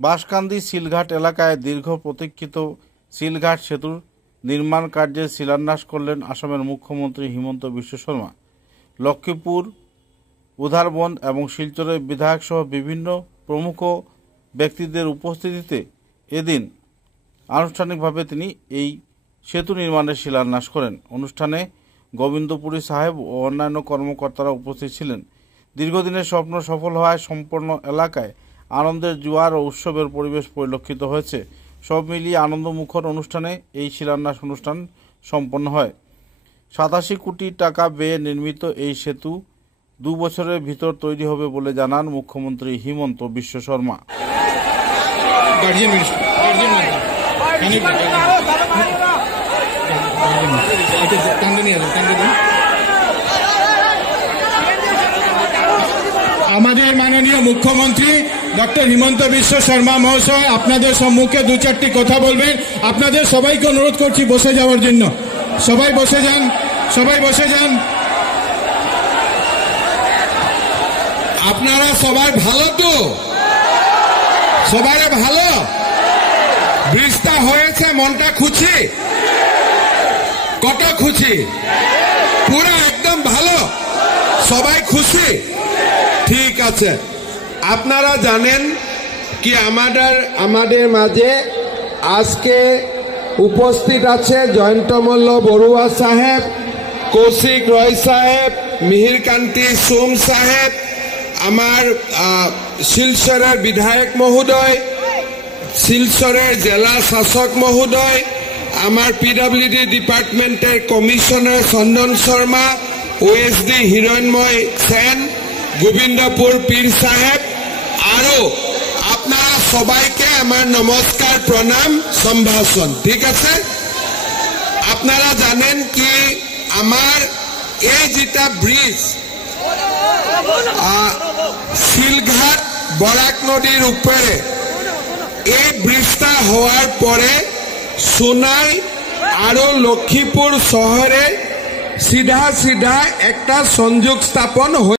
বাঁশকান্দি সিলঘাট এলাকায় দীর্ঘ প্রতীক্ষিত সিলঘাট সেতুর নির্মাণ কার্যের শিলান্যাস করলেন আসামের মুখ্যমন্ত্রী হিমন্ত বিশ্ব শর্মা। লক্ষ্মীপুর, উধারবন এবং শিলচরের বিধায়ক সহ বিভিন্ন প্রমুখ ব্যক্তিদের উপস্থিতিতে এদিন আনুষ্ঠানিকভাবে তিনি এই সেতু নির্মাণের শিলান্যাস করেন। অনুষ্ঠানে গোবিন্দপুরী সাহেব ও অন্যান্য কর্মকর্তারা উপস্থিত ছিলেন। দীর্ঘদিনের স্বপ্ন সফল হওয়ায় সম্পূর্ণ এলাকায় আনন্দের জোয়ার ও উৎসবের পরিবেশ পরিলক্ষিত হয়েছে। সব মিলিয়ে আনন্দমুখর অনুষ্ঠানে এই শিলান্যাস অনুষ্ঠান সম্পন্ন হয়। 87 কোটি টাকা ব্যয়ে নির্মিত এই সেতু 2 বছরের ভিতর তৈরি হবে বলে জানান মুখ্যমন্ত্রী হিমন্ত বিশ্ব শর্মা। আমাদের মাননীয় মুখ্যমন্ত্রী ডক্টর হিমন্ত বিশ্ব শর্মা মহাশয় আপনাদের সম্মুখে 2-4টি কথা বলবেন। আপনাদের সবাইকে অনুরোধ করছি বসে যাওয়ার জন্য। সবাই বসে যান, সবাই বসে যান। আপনারা সবাই ভালো তো? সবাই ভালো? ব্রিজটা হয়েছে, মনটা খুশি? কত খুশি? পুরো একদম ভালো, সবাই খুশি? ঠিক আছে। আপনারা জানেন কি আমাদের মাঝে আজকে উপস্থিত আছে জয়ন্তমল্ল বড়ুয়া সাহেব, কৌশিক রয় সাহেব, মিহিরকান্তি সোম সাহেব, আমার শিলচরের বিধায়ক মহোদয়, শিলচরের জেলা শাসক মহোদয়, আমার পিডব্লিউডি ডিপার্টমেন্টের কমিশনার চন্দন শর্মা, ওএসডি হিরণময় সেন, গোবিন্দপুর পীর সাহেব আৰু আপনারা সবাইকে আমার নমস্কার, প্রণাম, সম্ভাষণ। ঠিক আছে। আপনারা জানেন কি আমার এই যেটা ব্রিজ শিলঘাট বরাক নদীর উপরে এই ব্রিজটা হওয়ার পরে সোনাই আৰু লক্ষ্মীপুর শহরে সিধা একটা সংযোগ স্থাপন